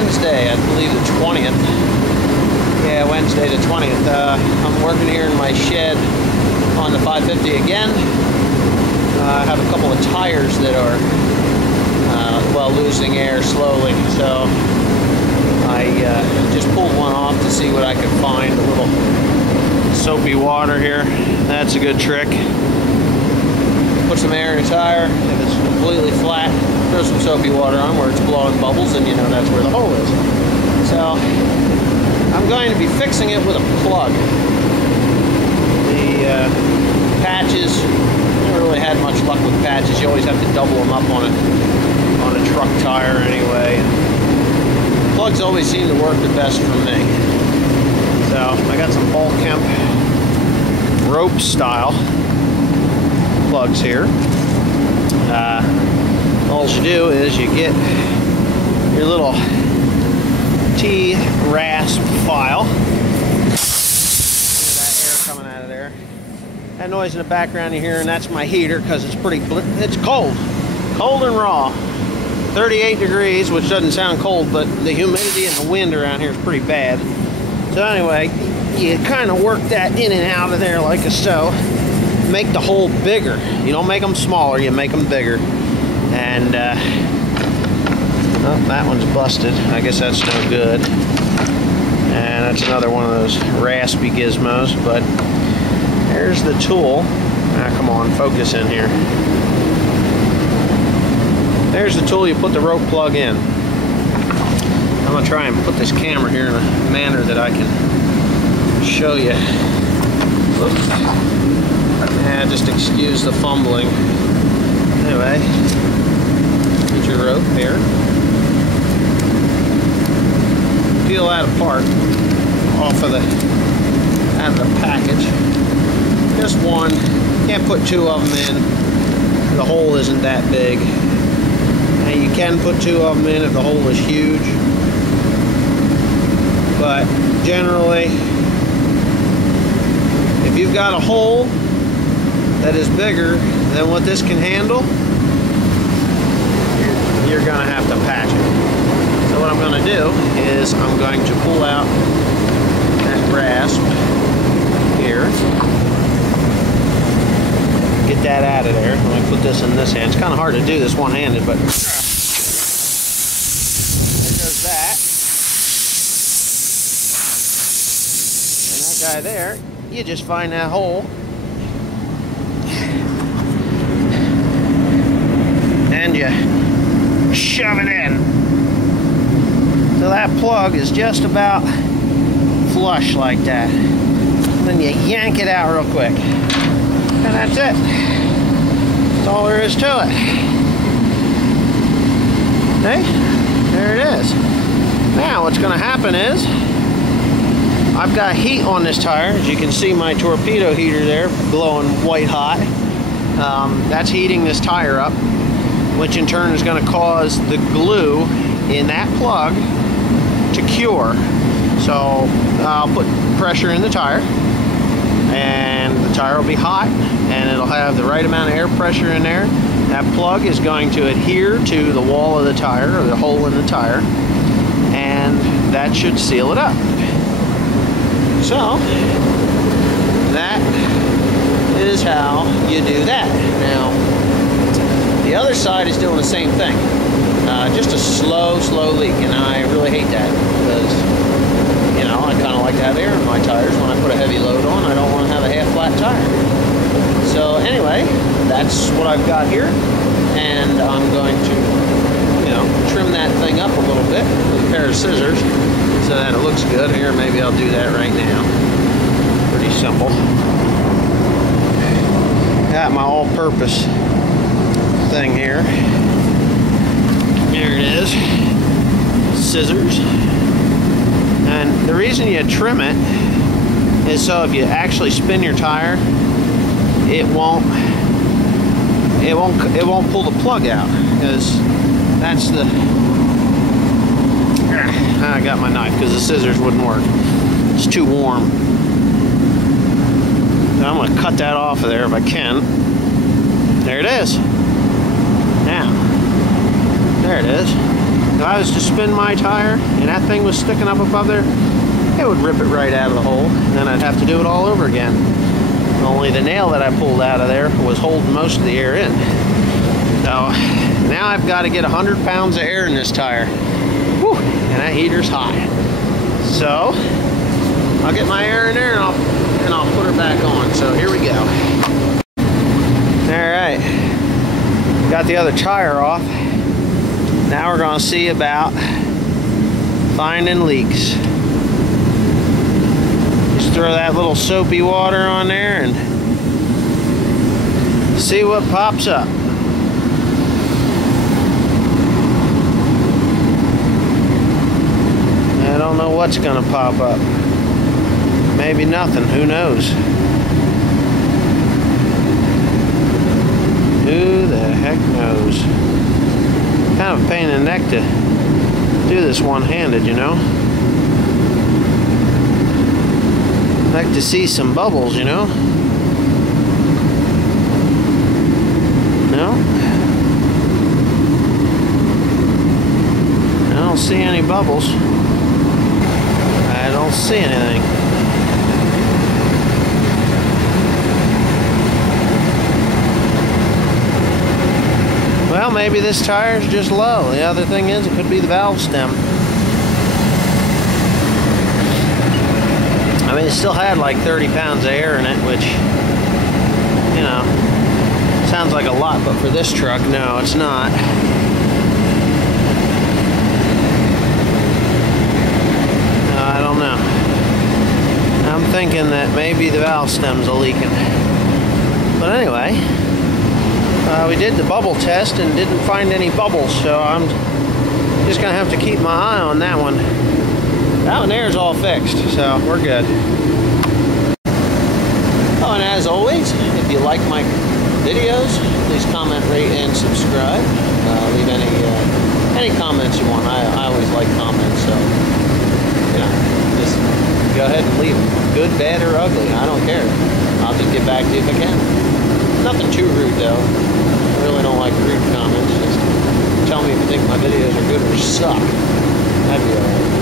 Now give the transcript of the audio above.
Wednesday, I believe the 20th. Yeah, Wednesday the 20th. I'm working here in my shed on the 550 again. I have a couple of tires that are well, losing air slowly, so I just pulled one off to see what I could find. A little soapy water here. That's a good trick. Put some air in a tire. If it's completely flat, throw some soapy water on where it's blowing bubbles, and you know that's where the hole is. So I'm going to be fixing it with a plug. The patches, never really had much luck with patches. You always have to double them up on a truck tire anyway. Plugs always seem to work the best for me. So I got some Balkemp rope style plugs here. All you do is you get your little T-rasp file. Look at that air coming out of there. That noise in the background you hear, and that's my heater because it's it's cold and raw. 38 degrees, which doesn't sound cold, but the humidity and the wind around here is pretty bad. So anyway, you kind of work that in and out of there like so. Make the hole bigger. You don't make them smaller, you make them bigger. And oh, that one's busted. I guess that's no good. And that's another one of those raspy gizmos. But there's the tool. Ah, come on, focus in here. There's the tool you put the rope plug in. I'm going to try and put this camera here in a manner that I can show you. Oops. Yeah, just excuse the fumbling. Anyway, get your rope here. Peel that apart out of the package. Just one. Can't put two of them in. The hole isn't that big. And you can put two of them in if the hole is huge. But generally, if you've got a hole that is bigger than what this can handle, you're going to have to patch it. So what I'm going to do is I'm going to pull out that rasp here. Get that out of there. Let me put this in this hand. It's kind of hard to do this one-handed, but there goes that. And that guy there, you just find that hole and you shove it in. So that plug is just about flush like that. Then you yank it out real quick. And that's it. That's all there is to it. Okay, there it is. Now what's going to happen is I've got heat on this tire. As you can see, my torpedo heater there glowing white hot. That's heating this tire up, which in turn is going to cause the glue in that plug to cure. So I'll put pressure in the tire, and the tire will be hot, and it'll have the right amount of air pressure in there. That plug is going to adhere to the wall of the tire, or the hole in the tire, and that should seal it up. So that is how you do that. Now the other side is doing the same thing, just a slow leak, and I really hate that because, you know, I kind of like to have air in my tires. When I put a heavy load on, I don't want to have a half-flat tire. So anyway, that's what I've got here, and I'm going to, you know, trim that thing up a little bit with a pair of scissors so that it looks good. Here, maybe I'll do that right now. Pretty simple. Got my all-purpose thing here. There it is. Scissors. And the reason you trim it is so if you actually spin your tire, it won't pull the plug out, because that's the, I got my knife because the scissors wouldn't work. It's too warm. So I'm going to cut that off of there if I can. There it is. Now, there it is. If I was to spin my tire and that thing was sticking up above there, it would rip it right out of the hole, and then I'd have to do it all over again. Only the nail that I pulled out of there was holding most of the air in. So now I've got to get 100 pounds of air in this tire. Whew, and that heater's hot. So I'll get my air in there and I'll put her back on. So here we go. All right, got the other tire off. Now we're going to see about finding leaks. Just throw that little soapy water on there and see what pops up. I don't know what's going to pop up. Maybe nothing, who knows? Who the heck knows? Kind of a pain in the neck to do this one-handed, you know? I'd like to see some bubbles, you know? No? I don't see any bubbles. I don't see anything. Well, maybe this tire's just low. The other thing is, it could be the valve stem. I mean, it still had like 30 pounds of air in it, which, you know, sounds like a lot, but for this truck, no, it's not. I don't know. I'm thinking that maybe the valve stem's leaking. But anyway, we did the bubble test and didn't find any bubbles, so I'm just gonna have to keep my eye on that one. That one there is all fixed, so we're good. Oh, and as always, if you like my videos, please comment, rate, and subscribe. Leave any comments you want. I always like comments, so you know, just go ahead and leave them. Good, bad, or ugly, I don't care. I'll just get back to you if I can. Nothing too rude though. I really don't like rude comments. Just tell me if you think my videos are good or suck. That'd be alright.